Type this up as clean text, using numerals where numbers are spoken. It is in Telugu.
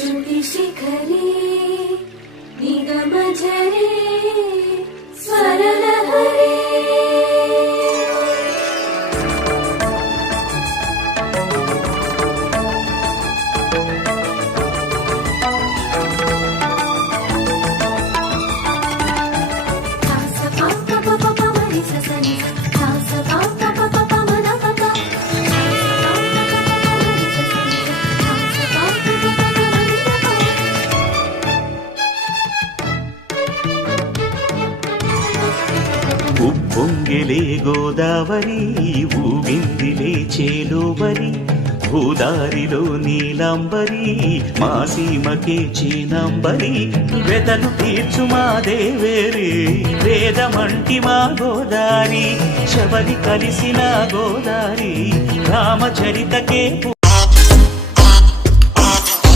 श्रुतिशिखरे निगमझरे स्वरलहरे ఉప్పొంగిలే గోదావరి ఊగిందిలే చేలోబరి భూదారిలో నీలాంబరి మా సీమకే చీనాంబరి వెదలు తీర్చు మా దేవేరి వేదమంటి మా గోదారి శబరి కలిసిన గోదారి రామచరితకే